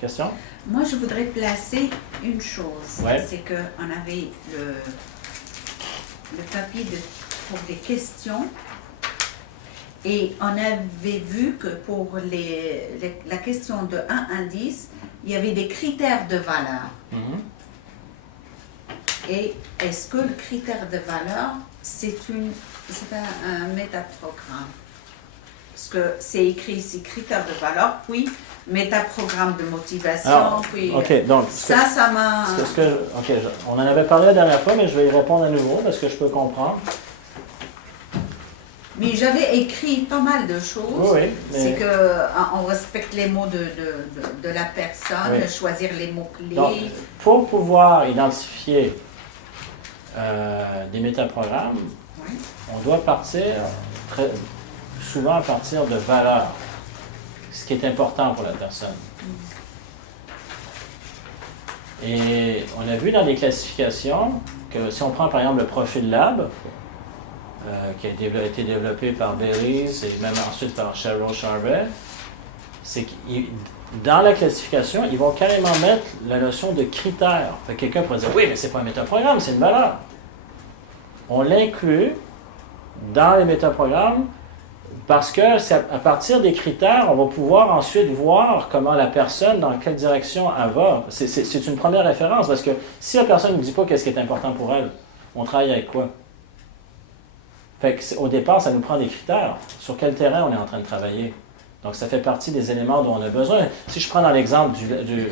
Question? Moi, je voudrais placer une chose. Ouais. C'est qu'on avait le papier pour les questions et on avait vu que pour la question de 1 à 10, il y avait des critères de valeur. Mhm. Et est-ce que le critère de valeur, c'est un métaprogramme? Parce que c'est écrit ici, critère de valeur, puis métaprogramme de motivation, Alors, puis OK, donc, ça m'a... on en avait parlé la dernière fois, mais je vais y répondre à nouveau parce que je peux comprendre. Mais j'avais écrit pas mal de choses. Oui, C'est qu'on respecte les mots de la personne, Oui. choisir les mots-clés. Donc, pour pouvoir identifier des métaprogrammes, Oui. on doit partir souvent à partir de valeurs, ce qui est important pour la personne. Et on a vu dans les classifications que si on prend par exemple le profil Lab, qui a été développé par Berries et même ensuite par Sheryl Sharvey, c'est que dans la classification, ils vont carrément mettre la notion de critère. Fait que quelqu'un pourrait dire, oui, mais c'est pas un métaprogramme, c'est une valeur. On l'inclut dans les métaprogrammes parce que à partir des critères, on va pouvoir ensuite voir comment la personne, dans quelle direction elle va. C'est une première référence parce que si la personne ne dit pas qu'est-ce qui est important pour elle, on travaille avec quoi? Fait qu'au départ, ça nous prend des critères. Sur quel terrain on est en train de travailler? Donc, ça fait partie des éléments dont on a besoin. Si je prends dans l'exemple du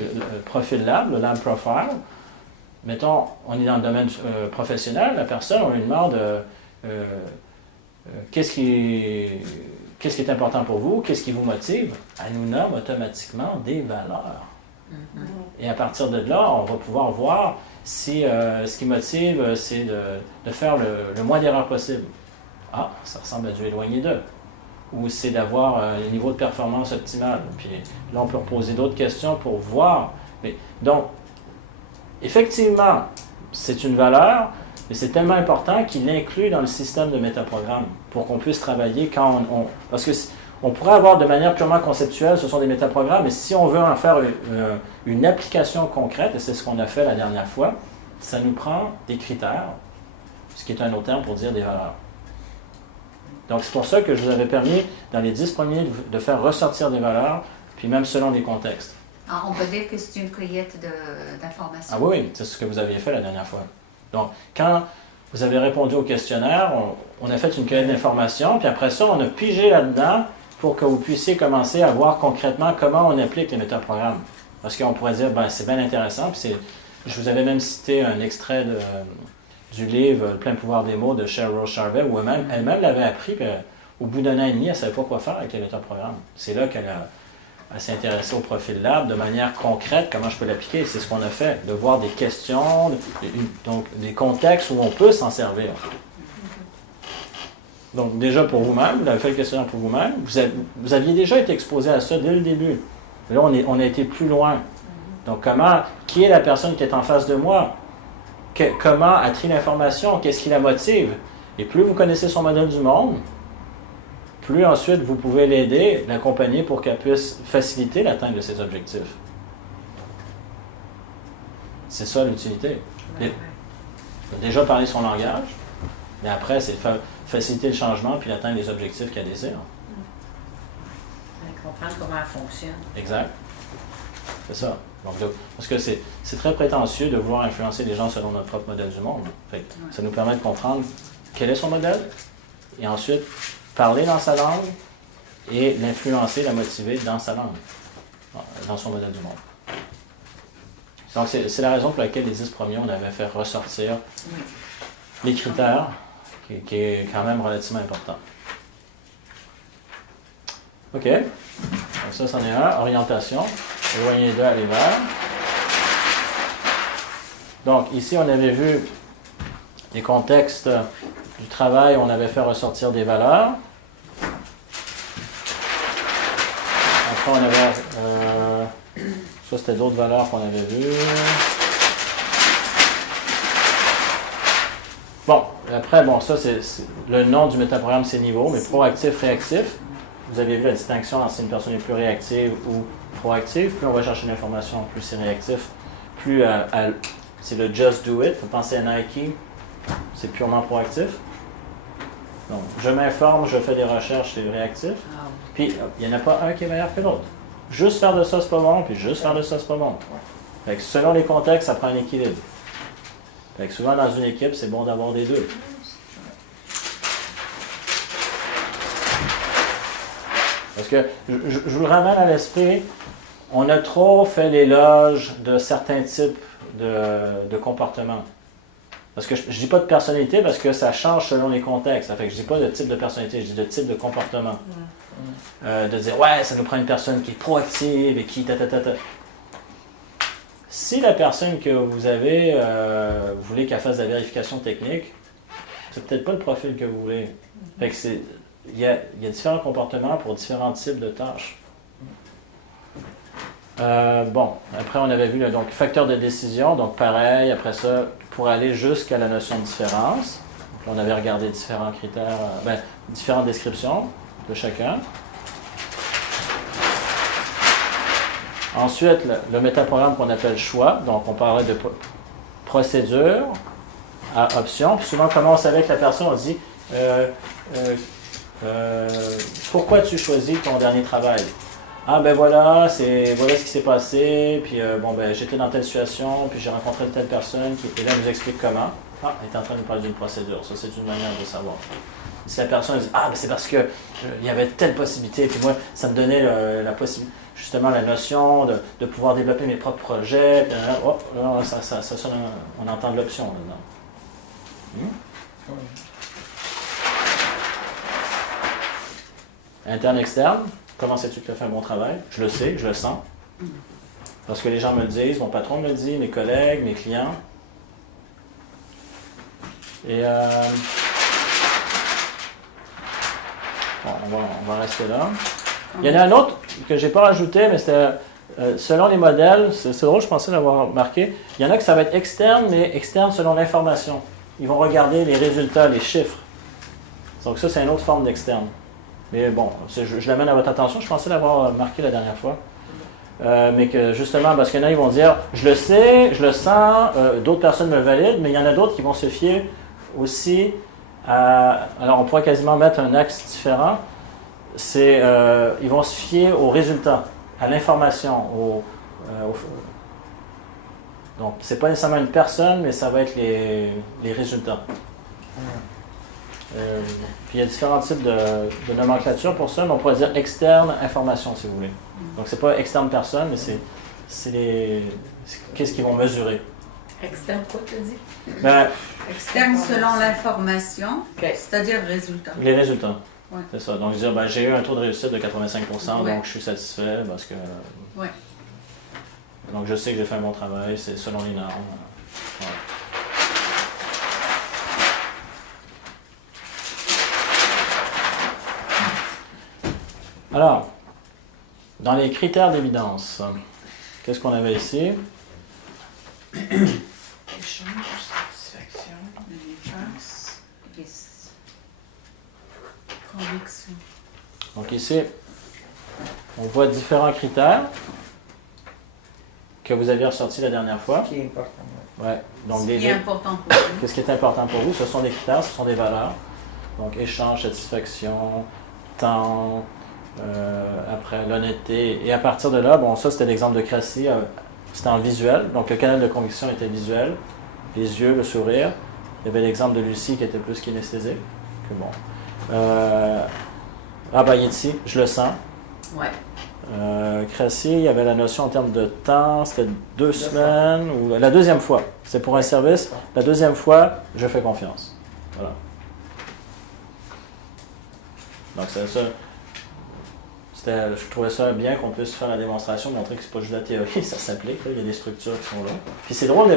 profil Lab, le Lab Profile, mettons, on est dans le domaine professionnel, la personne, on lui demande qu'est-ce qui est important pour vous, qu'est-ce qui vous motive? Elle nous nomme automatiquement des valeurs. Mm-hmm. Et à partir de là, on va pouvoir voir si ce qui motive, c'est de faire le moins d'erreurs possible. Ah, ça ressemble à du éloigné d'eux. Ou c'est d'avoir un niveau de performance optimal. Puis là, on peut reposer d'autres questions pour voir. Donc, effectivement, c'est une valeur, mais c'est tellement important qu'il l'inclut dans le système de métaprogramme pour qu'on puisse travailler quand parce que on pourrait avoir de manière purement conceptuelle, ce sont des métaprogrammes, mais si on veut en faire une application concrète, et c'est ce qu'on a fait la dernière fois, ça nous prend des critères, ce qui est un autre terme pour dire des valeurs. Donc, c'est pour ça que je vous avais permis, dans les 10 premiers, de faire ressortir des valeurs, puis même selon les contextes. Ah, on peut dire que c'est une cueillette d'informations. Ah oui, c'est ce que vous aviez fait la dernière fois. Donc, quand vous avez répondu au questionnaire, on a fait une cueillette d'informations, puis après ça, on a pigé là-dedans pour que vous puissiez commencer à voir concrètement comment on applique les métaprogrammes. Parce qu'on pourrait dire, ben c'est bien intéressant, puis je vous avais même cité un extrait du livre Le plein pouvoir des mots de Sheryl Sharvey, où elle-même l'avait appris, puis au bout d'un an et demi, elle ne savait pas quoi faire avec les métaprogrammes. C'est là qu'elle s'est intéressée au profil Lab de manière concrète, comment je peux l'appliquer. C'est ce qu'on a fait, de voir des questions, donc des contextes où on peut s'en servir. Donc déjà pour vous-même, vous avez fait le questionnaire pour vous-même, vous aviez déjà été exposé à ça dès le début. Là, on a été plus loin. Donc qui est la personne qui est en face de moi? Comment a-t-il l'information? Qu'est-ce qui la motive? Et plus vous connaissez son modèle du monde, plus ensuite vous pouvez l'aider, l'accompagner pour qu'elle puisse faciliter l'atteinte de ses objectifs. C'est ça l'utilité. Déjà parler son langage, mais après, c'est faciliter le changement puis atteindre les objectifs qu'elle désire. Comprendre comment elle fonctionne. Exact. C'est ça. Donc, parce que c'est très prétentieux de vouloir influencer les gens selon notre propre modèle du monde. Fait que ça nous permet de comprendre quel est son modèle et ensuite parler dans sa langue et l'influencer, la motiver dans sa langue, dans son modèle du monde. Donc, c'est la raison pour laquelle les 10 premiers, on avait fait ressortir les critères, qui est quand même relativement important. OK. Donc ça, c'en est un. Orientation. Éloigner d'eux, aller vers. Donc, ici, on avait vu les contextes du travail, on avait fait ressortir des valeurs. Après, on avait... ça, c'était d'autres valeurs qu'on avait vues. Bon, après, ça, c'est le nom du métaprogramme, c'est niveau, mais proactif, réactif. Vous avez vu la distinction entre si une personne est plus réactive ou proactif, plus on va chercher l'information, plus c'est réactif, plus c'est le just do it. Il faut penser à Nike, c'est purement proactif. Donc, je m'informe, je fais des recherches, c'est réactif. Puis, il n'y en a pas un qui est meilleur que l'autre. Juste faire de ça, c'est pas bon, puis juste faire de ça, c'est pas bon. Fait que selon les contextes, ça prend un équilibre. Fait que souvent, dans une équipe, c'est bon d'avoir des deux. Parce que, je vous le ramène à l'esprit, on a trop fait l'éloge de certains types de comportements. Parce que je ne dis pas de personnalité parce que ça change selon les contextes. Ça fait que je ne dis pas de type de personnalité, je dis de type de comportement. De dire, ouais, ça nous prend une personne qui est proactive et qui... Si la personne que vous avez, vous voulez qu'elle fasse de la vérification technique, c'est peut-être pas le profil que vous voulez. Fait que il y a différents comportements pour différents types de tâches. Bon, après on avait vu le facteur de décision, donc pareil, après ça, pour aller jusqu'à la notion de différence, donc, on avait regardé différents critères, différentes descriptions de chacun. Ensuite, le métaprogramme qu'on appelle choix, donc on parlait de procédure à option, puis souvent comment on savait que la personne, on dit pourquoi tu choisis ton dernier travail? Ah ben voilà ce qui s'est passé, puis j'étais dans telle situation, puis j'ai rencontré telle personne qui était là, elle nous explique comment. Ah, elle est en train de nous parler d'une procédure, ça c'est une manière de savoir. Si la personne dit, ah ben c'est parce que il y avait telle possibilité, puis moi ça me donnait la possibilité, justement la notion de pouvoir développer mes propres projets, puis là, ça sonne, on entend de l'option là-dedans. Interne, externe. Comment sais-tu que tu as fait un bon travail? Je le sais, je le sens. Parce que les gens me le disent, mon patron me le dit, mes collègues, mes clients. Et on va rester là. Il y en a un autre que je n'ai pas rajouté, mais c'était selon les modèles, c'est drôle, je pensais l'avoir marqué. Il y en a que ça va être externe, mais externe selon l'information. Ils vont regarder les résultats, les chiffres. Donc ça, c'est une autre forme d'externe. Mais bon, je l'amène à votre attention, je pensais l'avoir marqué la dernière fois. Mais que justement, parce qu'il y en a, ils vont dire, je le sais, je le sens, d'autres personnes me le valident, mais il y en a d'autres qui vont se fier aussi à... Alors, on pourrait quasiment mettre un axe différent. Ils vont se fier aux résultats, à l'information. Donc, ce n'est pas nécessairement une personne, mais ça va être les résultats. Puis il y a différents types de nomenclature pour ça, mais on pourrait dire externe information si vous voulez. Donc c'est pas externe personne, mais c'est qu'est-ce qu'ils vont mesurer. Externe quoi tu dis? Ben, externe selon l'information, c'est-à-dire résultat. Les résultats. Ouais. C'est ça. Donc je veux dire, j'ai eu un taux de réussite de 85%, ouais. Donc je suis satisfait parce que. Ouais. Donc je sais que j'ai fait un bon travail, c'est selon les normes. Ouais. Alors, dans les critères d'évidence, qu'est-ce qu'on avait ici? Échange, satisfaction, défense, conviction. Donc ici, on voit différents critères que vous aviez ressortis la dernière fois. Ce qui est important. Ouais. Donc, ce qui est important pour vous. Qu'est-ce qui est important pour vous? Ce sont des critères, ce sont des valeurs. Donc, échange, satisfaction, temps, après l'honnêteté. Et à partir de là, bon, ça c'était l'exemple de Cressy, c'était en visuel. Donc, le canal de conviction était visuel. Les yeux, le sourire. Il y avait l'exemple de Lucie qui était plus kinesthésique. Que bon. Yetzi, je le sens. Ouais. Cressy, il y avait la notion en termes de temps, c'était 2 semaines, ou la deuxième fois. C'est pour un service. La deuxième fois, je fais confiance. Voilà. Donc, c'est ça. Je trouvais ça bien qu'on puisse faire la démonstration, montrer que c'est pas juste de la théorie, ça s'applique. Il y a des structures qui sont là. Puis c'est drôle,